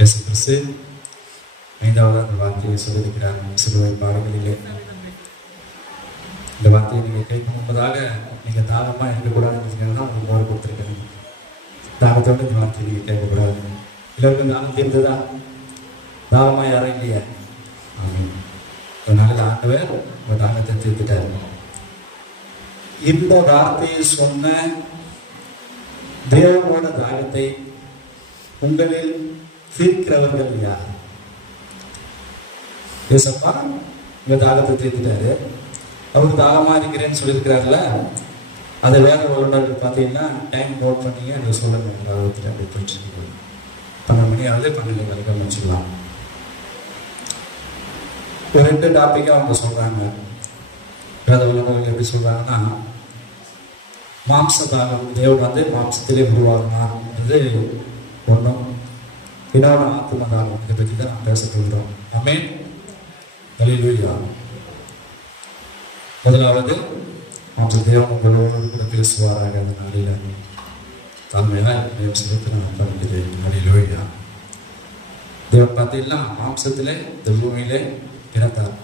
இயேசு கிறிஸ்து 5வது அந்த வார்த்தையை சொல்லியிருக்கிறார். சிலுவை பாடுகளிலே இந்த வார்த்தையை நீங்கள் கேட்கும் முன்பதாக நீங்கள் தாகமாக இருக்கக்கூடாதுன்னு சொன்னீங்கன்னா உங்களுக்கு மோர் கொடுத்துருக்கணும். தாகத்தோடு இந்த வார்த்தையை நீங்கள் கேட்கக்கூடாது. எல்லோருக்கும் தாகம் தீர்ந்ததா? தாகமாக யாரும் இல்லையா? அதனால ஆண்டவர் உங்கள் தாகத்தை தீர்த்துட்டாரு. இந்த வார்த்தையை சொன்ன தேவனோட தாகத்தை உங்களில் தீர்க்கிறவர்கள் யார்? ஏசப்பா உங்க தாகத்தை தீர்த்துட்டாரு. அவர் தாகமா இருக்கிறேன்னு சொல்லியிருக்கிறாருல, அதை வேற வல்லுநர்கள் பார்த்தீங்கன்னா டைம் நோட் பண்ணிங்க அதை சொல்லணும். தாகத்தில் அப்படி போயிட்டு 12 மணி ஆகுது, 12 வரைக்கும் வச்சுக்கலாம். ஒரு 2 டாப்பிக்காக அவங்க சொல்றாங்க. வேத வல்லுநர்கள் எப்படி சொல்றாங்கன்னா, மாம்ச தாகம், தேவன் வந்து மாம்சத்திலே உருவாகினார்ன்றது ஒன்றும், இன்னொரு ஆத்ம தாகம். இதை பற்றி தான் பேச போகிறோம். ஆமென், அல்லேலூயா. முதலாவது மாம்ச தேவன் உங்களோடு கூட பேசுவாராக. அந்த நாளில் தலைமையாக சேர்த்து நான் பண்ணுகிறேன். அல்லேலூயா. தேவன் பார்த்தீங்கன்னா மாம்சத்திலே இந்த பூமியிலே பிறந்தார்.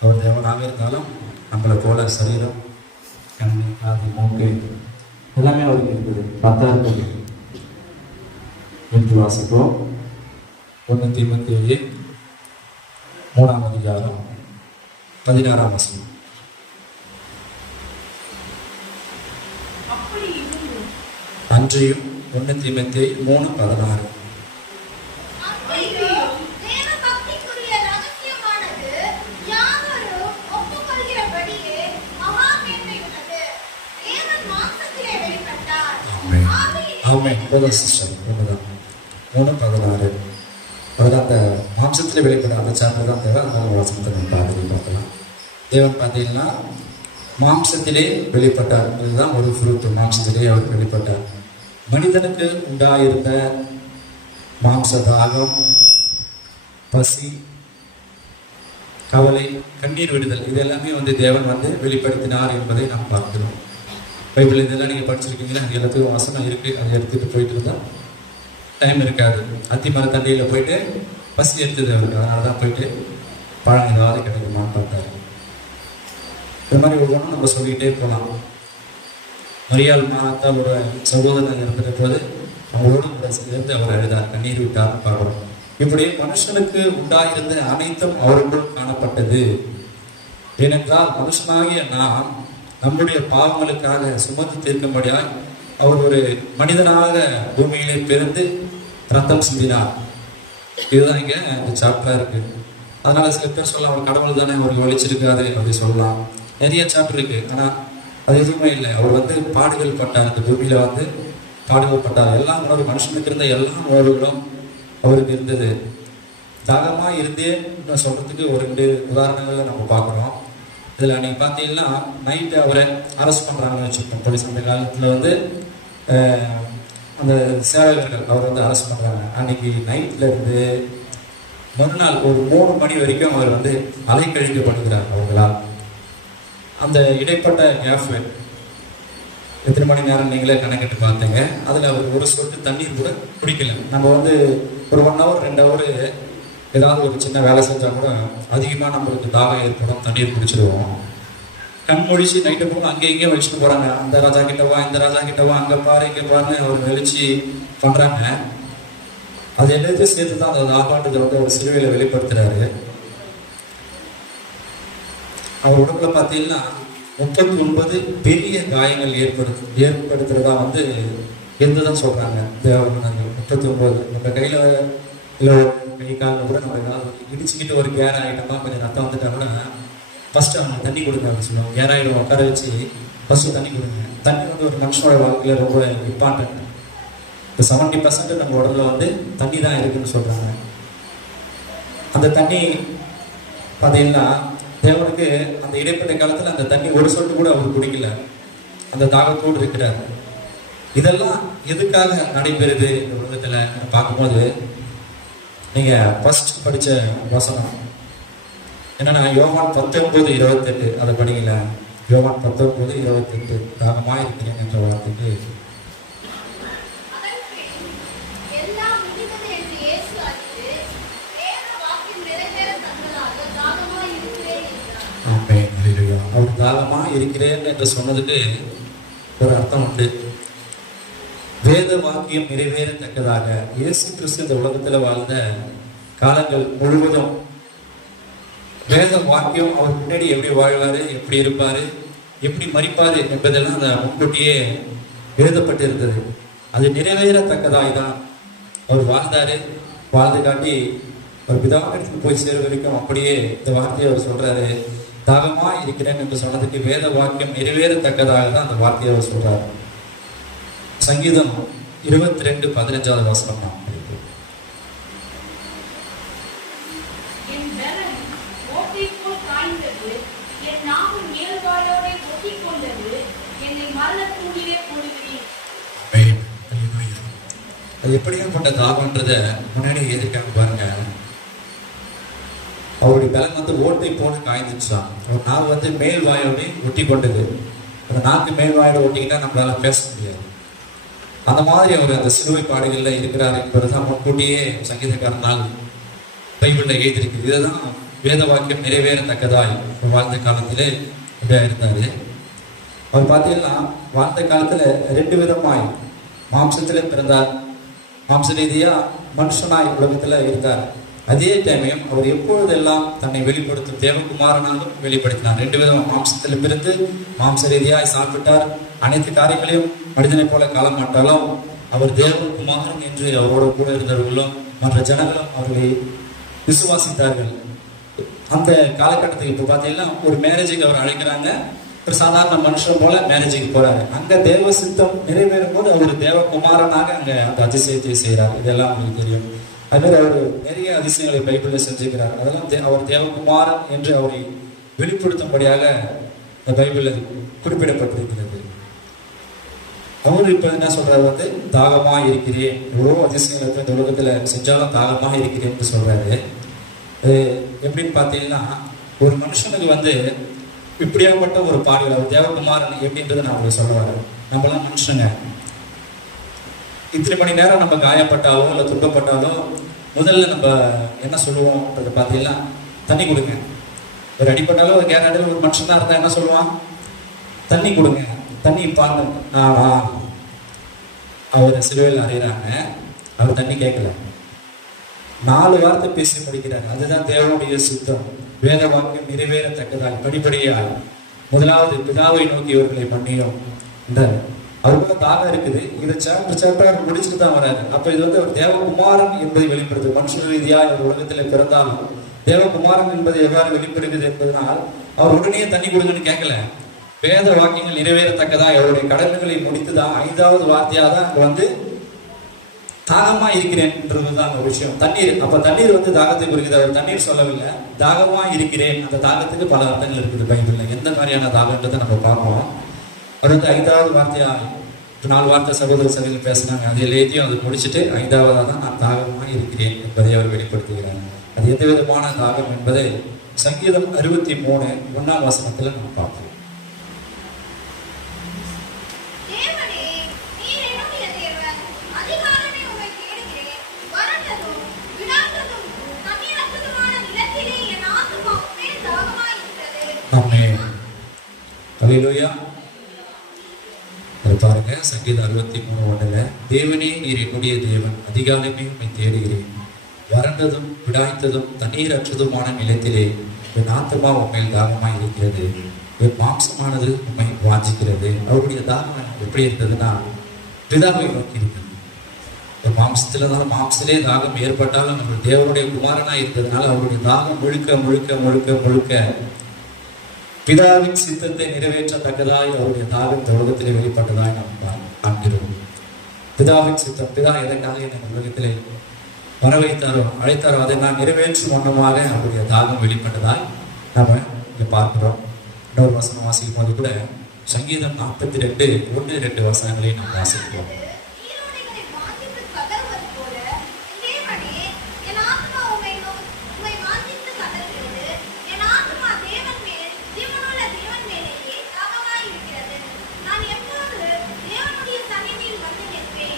அவர் தேவனாக இருந்தாலும் நம்மளை போல சரீரம், கண்ணு, காது, மூக்கு எல்லாமே அவருக்கு இருக்குது. 10 என்று வாசிப்போம். 1 தீமோத்தேயு 3ஆம் அதிகாரம் 16ஆம் வசனம். அன்றியும் 1 தீமோத்தேயு 3:16. சிஸ்டர் 3:16. அதில் அந்த மாம்சத்தில் வெளிப்பட அந்த சாப்பிட்டு தான் தேவை. அந்த வாசனத்தை நம்ம பார்க்கலாம். தேவன் பார்த்தீங்கன்னா மாம்சத்திலே வெளிப்பட்டார். இதுதான் ஒரு ஃப்ரூட். மாம்சத்திலே அவர் வெளிப்பட்டார். மனிதனுக்கு உண்டாயிருந்த மாம்ச தாகம், பசி, கவலை, கண்ணீர் விடுதல், இது எல்லாமே வந்து தேவன் வந்து வெளிப்படுத்தினார் என்பதை நாம் பார்க்கிறோம். பைபிள் இதெல்லாம் நீங்கள் படிச்சிருக்கீங்களா? அது எல்லாத்துக்கும் வசனம் இருக்குது. அதை எடுத்துகிட்டு போயிட்டு இருந்தால் டைம் இருக்காது. அத்திமர தண்டையில் போயிட்டு பசி எடுத்தது அவருக்கு. அதனால தான் போயிட்டு பழம் ஏதாவது கிடைக்குமான்னு பார்த்தாரு. இது மாதிரி ஒவ்வொன்றும் நம்ம சொல்லிக்கிட்டே போகலாம். மரியாள் மாதாவோட சகோதரன் இருந்த போது அவங்களோடு கூட சேர்ந்து அவர் அழுதார், கண்ணீர் விட்டார்னு பார்க்குறோம். இப்படி மனுஷனுக்கு உண்டாயிருந்த அனைத்தும் அவருக்குள் காணப்பட்டது. ஏனென்றால் மனுஷனாகிய நாம் நம்முடைய பாவங்களுக்காக சுமந்து தீர்க்கும்படியால் அவர் ஒரு மனிதனாக பூமியிலே பிறந்து ரத்தம் சிந்தினார். இதுதான் இங்கே இந்த சாப்டரா இருக்கு. அதனால சில பேர் சொல்லலாம், அவர் கடவுள் தானே, அவருக்கு வலிச்சிருக்காரு அப்படி சொல்லலாம். நிறைய சாப்டர் இருக்கு. ஆனால் அது எதுவுமே இல்லை. அவர் வந்து பாடுகள் பட்டார். இந்த பூமியில வந்து பாடுகள் பட்டார். எல்லாம் ஒரு மனுஷனுக்கு இருந்த எல்லா உணர்வுகளும் அவருக்கு இருந்தது. தாகமா இருந்தே சொல்றதுக்கு ஒரு 2 உதாரணங்களை நம்ம பார்க்குறோம். இதில் அன்னைக்கு பார்த்தீங்கன்னா நைட்டு அவரை அரெஸ்ட் பண்ணுறாங்கன்னு வச்சுருக்கோம். போலீஸ் அந்த காலத்தில் வந்து அந்த சேவகர்கள் அவர் வந்து அரெஸ்ட் பண்ணுறாங்க. அன்னைக்கு நைட்டில் இருந்து மறுநாள் ஒரு 3 மணி வரைக்கும் அவர் வந்து அலைக்கழிக்கப்படுகிறார் அவங்களால். அந்த இடைப்பட்ட கேப் எத்தனை மணி நேரம் நீங்களே கணக்கிட்டு பார்த்தீங்க. அதில் அவர் ஒரு சொட்டு தண்ணீர் கூட குடிக்கல. நம்ம வந்து ஒரு 1 hour 2 hour ஏதாவது ஒரு சின்ன வேலை செஞ்சால் கூட அதிகமாக நம்மளுக்கு தாகம் ஏற்படும், தண்ணீர் குடிச்சிடுவோம். கண் முடிச்சு நைட்டு போக அங்கே இங்கே வச்சுட்டு போகிறாங்க. அந்த ராஜா கிட்டவா, இந்த ராஜா கிட்டவா, அங்கே பாரு இங்கே பாருன்னு அவர் வெளிச்சு பண்ணுறாங்க. அது எல்லாத்தையும் சேர்த்து தான் அந்த தாகத்தை வந்து ஒரு சிலுவையில் வெளிப்படுத்துறாரு. அவர் உடம்புல பார்த்தீங்கன்னா 39 பெரிய காயங்கள் ஏற்படுத்துறதா வந்து இருந்துதான் சொல்றாங்க தேவர்கள். 39 நம்ம கையில இல்லை கை காலில் கூட நம்ம ஏதாவது இடிச்சுக்கிட்டு ஒரு கேர் ஆகிட்டோமா, கொஞ்சம் ரத்தம் வந்துட்டா கூட ஃபர்ஸ்ட் அவங்க தண்ணி கொடுங்க அப்படின்னு சொல்லுவாங்க. கேராயிடும் உட்கார வச்சு ஃபர்ஸ்ட் தண்ணி கொடுங்க. தண்ணி வந்து ஒரு மனுஷனோட வாழ்க்கையில ரொம்ப இம்பார்ட்டன்ட். இப்போ 70% நம்ம உடம்புல வந்து தண்ணி தான் இருக்குன்னு சொல்றாங்க. அந்த தண்ணி பார்த்தீங்கன்னா தேவனுக்கு அந்த இடைப்பட்ட காலத்தில் அந்த தண்ணி ஒரு சொட்டு கூட அவர் குடிக்கல. அந்த தாகத்தோடு இருக்கிறார். இதெல்லாம் எதுக்காக நடைபெறுது இந்த உலகத்தில் பார்க்கும்போது, நீங்க ஃபர்ஸ்ட் படிச்ச வசனம் என்னன்னா யோவான் 19:28 அதை படிக்கல. யோவான் 19:28 தாகமா இருக்கிறேன் என்ற வார்த்தைக்கு தாகமா இருக்கிறேன் என்று சொன்னதுக்கு ஒரு அர்த்தம் உண்டு. வேத வாக்கியம் நிறைவேறத்தக்கதாக இயேசு கிறிஸ்து இந்த உலகத்துல வாழ்ந்த காலங்கள் முழுவதும் வேத வாக்கியம் அவர் முன்னாடி எப்படி வாழ்வாரு, எப்படி இருப்பாரு, எப்படி மரிப்பாரு என்பதெல்லாம் அந்த முன்கூட்டியே எழுதப்பட்டு இருந்தது. அது நிறைவேறத்தக்கதாய் தான் அவர் வாழ்ந்தாரு. வாழ்ந்து காட்டி அவர் பிதாவிடத்துக்கு போய் சேர வரைக்கும் அப்படியே இந்த வார்த்தையை அவர் சொல்றாரு. தாகமா இருக்கிறேன் என்று சொன்னதுக்கு வேத வாக்கியம் நிறைவேறத்தக்கதாக தான் அந்த வார்த்தையை அவர் சொல்றாரு. சங்கீதம் 22:15 வசனம் தான். அது எப்படியாப்பட்ட தாகம்ன்றத முன்னாடி எழுதிருக்காங்க பாருங்க. அவருடைய பலன் வந்து ஓட்டை போல காய்ந்துச்சான். அவர் நாள் வந்து மேல் வாயோட ஒட்டி கொண்டது. அந்த நாக்கு மேல் வாயோட ஒட்டிக்கிட்டா நம்மளால பேச முடியாது. அந்த மாதிரி அவர் அந்த சிலுவை பாடுகள்ல இருக்கிறார் என்பதுதான் முன்கூட்டியே சங்கீதக்காரனால் பைபிள்ல எழுதியிருக்கு. இதுதான் வேத வாக்கியம் நிறைவேறத்தக்கதாய் வாழ்ந்த காலத்திலே இப்படியா இருந்தாரு. அவர் பார்த்தீங்கன்னா வாழ்ந்த காலத்துல 2 விதமாய் மாம்சத்திலே பிறந்தார், மாம்ச ரீதியா மனுஷனாய் உலகத்துல இருந்தார். அதே டைமையும் அவர் எப்பொழுதெல்லாம் தன்னை வெளிப்படுத்தும் தேவகுமாரனாலும் வெளிப்படுத்தினார். 2 விதமா மாம்சத்தில் பிறந்து மாம்ச ரீதியாய் சாப்பிட்டார். அனைத்து காரியங்களையும் மனிதனை போல காலமாட்டாலும் அவர் தேவகுமாரன் என்று அவரோட கூட இருந்தவர்களும் மற்ற ஜனங்களும் அவர்களை விசுவாசித்தார்கள். அந்த காலகட்டத்துக்கு இப்போ பார்த்தீங்கன்னா ஒரு மேரேஜுக்கு அவர் அழைக்கிறாங்க. ஒரு சாதாரண மனுஷன் போல மேரேஜுக்கு போறாரு. அங்க தேவ சித்தம் நிறைவேறும் போது அவர் தேவகுமாரனாக அங்க அந்த அதிசயத்தை செய்யறாரு. இதெல்லாம் உங்களுக்கு தெரியும். அது மாதிரி அவர் நிறைய அதிசயங்களை பைபிள்ல செஞ்சுக்கிறார். அதெல்லாம் அவர் தேவகுமாரன் என்று அவரை வெளிப்படுத்தும்படியாக இந்த பைபிள்ல குறிப்பிடப்பட்டிருக்கிறது. அவர் இப்ப என்ன சொல்றாரு வந்து தாகமா இருக்கிறேன், எவ்வளவு அதிசயங்களை இந்த உலகத்துல செஞ்சாலும் தாகமாக இருக்கிறேன் என்று சொல்றாரு. எப்படின்னு பார்த்தீங்கன்னா ஒரு மனுஷனுக்கு வந்து இப்படியாப்பட்ட ஒரு பாடல் அவர் தேவகுமாரன் எப்படின்றத நான் உங்களுக்கு சொல்ல வரேன். நம்மளாம் மனுஷங்க இத்தனை மணி நேரம் நம்ம காயப்பட்டாலோ இல்லை துன்பப்பட்டாலோ முதல்ல நம்ம என்ன சொல்லுவோம்ன்றத பார்த்தீங்கன்னா தண்ணி கொடுங்க. ஒரு அடிப்பட்டாலோ ஒரு கேரளாவில் ஒரு மனுஷனா இருந்தா என்ன சொல்லுவான்? தண்ணி கொடுங்க, தண்ணி பாருங்க. அவர் சிலுவையில் அறையிறாங்க. அவர் தண்ணி கேட்கல, 4 வார்த்தை பேசி முடிக்கிறார். அதுதான் தேவனுடைய சித்தம். வேத வாக்கியம் நிறைவேறத்தக்கதால் படிப்படியால் முதலாவது பிதாவை நோக்கி இவர்களை மன்னியும் என்றார். அவருக்குள்ள தாகம் இருக்குது. இதை சாப்டர் முடிச்சுட்டு தான் வராது. அப்ப இது வந்து அவர் தேவகுமாரன் என்பதை வெளிப்படுது. மனுஷ ரீதியாக ஒரு உலகத்தில் பிறந்தாலும் தேவகுமாரன் என்பதை எவ்வாறு வெளிப்படுகிறது என்பதனால் அவர் உடனே தண்ணி கொடுங்கன்னு கேட்கல. வேத வாக்கியங்கள் நிறைவேறத்தக்கதா அவருடைய கடன்களை முடித்துதான் 5வது வார்த்தையா தான் அங்க வந்து தாகமா இருக்கிறேன்ன்றதுதான் ஒரு விஷயம். தண்ணீர், அப்ப தண்ணீர் வந்து தாகத்தை குறிக்குது. அவர் தண்ணீர் சொல்லவில்லை, தாகமா இருக்கிறேன். அந்த தாகத்துக்கு பல அர்த்தங்கள் இருக்குது பைபிள்ல. எந்த மாதிரியான தாகன்றதை நம்ம பார்ப்போம். அவர் வந்து 5வது வார்த்தையா 4 வார்த்தை சகோதர சகோதரி பேசினாங்க. அது எல்லாத்தையும் அதை முடிச்சுட்டு 5வதா தான் நான் தாகமா இருக்கிறேன் என்பதை அவர் வெளிப்படுத்துகிறார். அது எந்த விதமான தாகம் என்பதை சங்கீதம் 63:1 வசனத்துல நம்ம பார்ப்போம். பாருங்க சங்கீதம் 63:1 தேவனே நீர் என்னுடைய தேவன், அதிகாலமே உம்மை தேடுகிறேன். வறண்டதும் விடாய்த்ததும் தண்ணீர் அற்றதுமான நிலத்திலே என் ஆத்மா உண்மையில் தாகமாய் இருக்கிறது, என் மாம்சமானது உண்மை வாஞ்சிக்கிறது. அவருடைய தாகம் எப்படி இருந்ததுன்னா பிதாவை நோக்கி இருக்கிறது. மாம்சத்துல இருந்தாலும் மாம்சத்திலே தாகம் ஏற்பட்டாலும் நம்ம தேவனுடைய குமாரனா இருந்ததுனால அவருடைய தாகம் முழுக்க முழுக்க முழுக்க முழுக்க பிதாவின் சித்தத்தை நிறைவேற்றத்தக்கதாய் அவருடைய தாகம் இந்த உலகத்திலே வெளிப்பட்டதாய் நாம் காண்கிறோம். பிதாவின் சித்தம், பிதா எதற்காக இந்த உலகத்திலே வர வைத்தாரோ அழைத்தாரோ அதை நான் நிறைவேற்றும் வண்ணமாக அவருடைய தாகம் வெளிப்பட்டதாய் நாம இங்க பார்க்கிறோம். இன்னொரு வசனம் வாசிக்கும் போது கூட சங்கீதம் 42:1-2 வசனங்களை நாம் வாசிக்கிறோம்.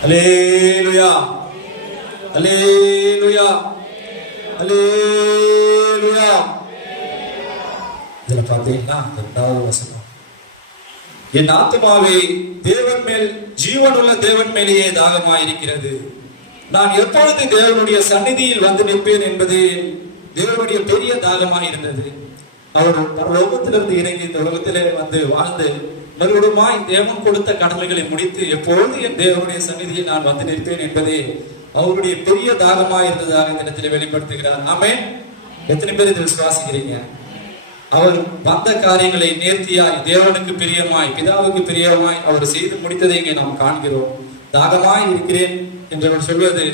அல்லேலூயா அல்லேலூயா அல்லேலூயா. இதுல பார்த்தீங்கன்னா 2வது வசனம் என் ஆத்துமாவே தேவன் மேல், ஜீவனுள்ள தேவன் மேலேயே தாகமாயிருக்கிறது. நான் எப்பொழுது தேவனுடைய சந்நிதியில் வந்து நிற்பேன் என்பது தேவனுடைய பெரிய தாகமாக இருந்தது. அவர் பரலோகத்திலிருந்து இறங்கி இந்த உலகத்திலே வந்து வாழ்ந்து மறுபடியுமாய் தேவன் கொடுத்த கடமைகளை முடித்து எப்பொழுது என் தேவனுடைய சந்நிதியில் நான் வந்து நிற்பேன் என்பதே அவருடைய பெரிய தாகமாக இருந்ததாக இந்த இடத்துல வெளிப்படுத்துகிறார். ஆமென். எத்தனை பேர் இதை விசுவாசிக்கிறீங்க? அவர் வந்த காரியங்களை நேர்த்தியாய், தேவனுக்கு பிரியமாய், பிதாவுக்கு பிரியமாய் அவர் செய்து முடித்ததை இங்கே நாம் காண்கிறோம். தாகமாய் இருக்கிறேன் என்று சொல்வது,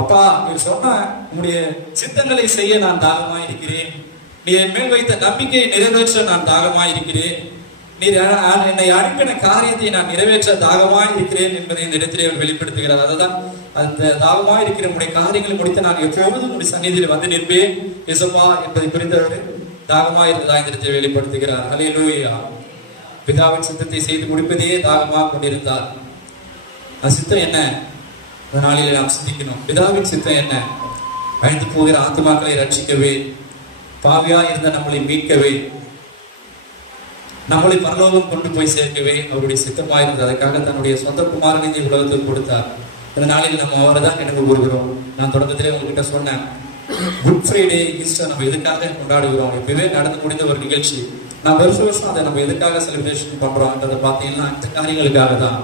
அப்பா நீர் சொன்ன உன்னுடைய சித்தங்களை செய்ய நான் தாகமாய் இருக்கிறேன், நீ என் மேல் வைத்த நம்பிக்கையை நிறைவேற்ற நான் தாகமாய் இருக்கிறேன், நீர் என்னை அனுப்பின காரியத்தை நான் நிறைவேற்ற தாகமாய் இருக்கிறேன் என்பதை இந்த இடத்திலே அவர் வெளிப்படுத்துகிறார். அதுதான் அந்த தாகமாய் இருக்கிற உடைய காரியங்களை முடித்து நான் எப்பொழுதும் உடைய சந்நிதியில் வந்து நிற்பேன் இயேசுவா என்பதை குறித்தவர் தாகமாய் இருந்ததா இந்த இடத்தில் வெளிப்படுத்துகிறார். அல்லேலூயா. பிதாவின் சித்தத்தை செய்து முடிப்பதே தாகமாக கொண்டிருந்தார். அந்த சித்தம் என்ன? இந்த நாளில் நாம் சிந்திக்கணும். பிதாவின் சித்தம் என்ன? அழிந்து போகிற ஆத்துமாக்களை ரட்சிக்கவே, பாவியா இருந்த நம்மளை மீட்கவே, நம்மளை பரலோகம் கொண்டு போய் சேர்க்கவே அவருடைய சித்தமாக இருந்தது. அதுக்காக தன்னுடைய சொந்த குமாரனை இந்த உலகத்துக்கு கொடுத்தார். இந்த நாளில் நம்ம அவரை தான் நினைவு கூறுகிறோம். நான் தொடக்கத்திலே உங்ககிட்ட சொன்னேன், குட் ஃப்ரைடே, ஈஸ்டர் நம்ம எதுக்காக கொண்டாடுகிறோம்? இப்பவே நடந்து முடிந்த ஒரு நிகழ்ச்சி. நான் வருஷம் அதை நம்ம எதுக்காக செலிப்ரேஷன் பண்றோம்ன்றதை பார்த்தீங்கன்னா இந்த காரியங்களுக்காக தான்.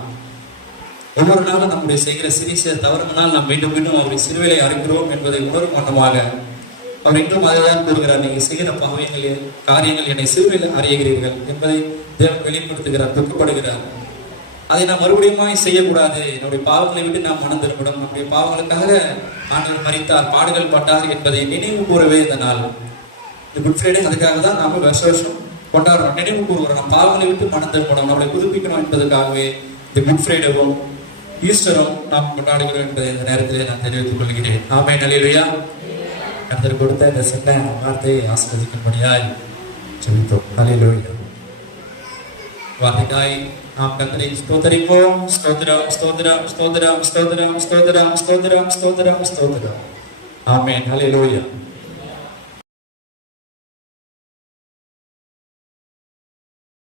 ஒவ்வொரு நாளும் நம்முடைய செய்கிற சிறிய தவறுனால் நாம் மீண்டும் மீண்டும் அவருடைய சிறுவிலை அறிக்கிறோம் என்பதை உணரும் வண்ணமாக அவர் இன்றும் அதைதான் கூறுகிறார். நீங்கள் செய்கிற காரியங்கள் என்னை சிறுவையில் அறியுகிறீர்கள் என்பதை தேவன் வெளிப்படுத்துகிறார், துக்கப்படுகிறார். அதை நாம் மறுபடியும் செய்யக்கூடாது. என்னுடைய பாவங்களை விட்டு நாம் மனம் திரும்பணும். நம்முடைய பாவங்களுக்காக ஆண்டவர் மரித்தார், பாடுகள் பட்டார் என்பதை நினைவு கூறவே இந்த நாள். இந்த குட் ஃப்ரைடே அதுக்காக தான் நாம வருஷம் கொண்டாடுறோம், நினைவு கூறுகிறோம். நம்ம பாவங்களை விட்டு மனம் திரும்பணும், நம்மளை புதுப்பிக்கணும் என்பதற்காகவே இந்த குட் ஃப்ரைடேவும் ஈஸ்டரும் நாம் கொண்டாடுகிறோம் என்பதை இந்த நேரத்திலே நான் தெரிவித்துக் கொள்கிறேன். ஆமென். அல்லேலூயா. கர்த்தர் கொடுத்த இந்த சின்ன வார்த்தையை ஆசீர்வதிக்கும்படியாய் ஜெபிப்போம். அல்லேலூயா. வார்த்தைக்காய் நாம் கர்த்தரை ஸ்தோத்திரிப்போம். ஸ்தோத்திரம், ஸ்தோத்திரம், ஸ்தோத்திரம், ஸ்தோத்திரம், ஸ்தோத்திரம், ஸ்தோத்திரம், ஸ்தோத்திரம், ஸ்தோத்திரம். ஆமென். அல்லேலூயா.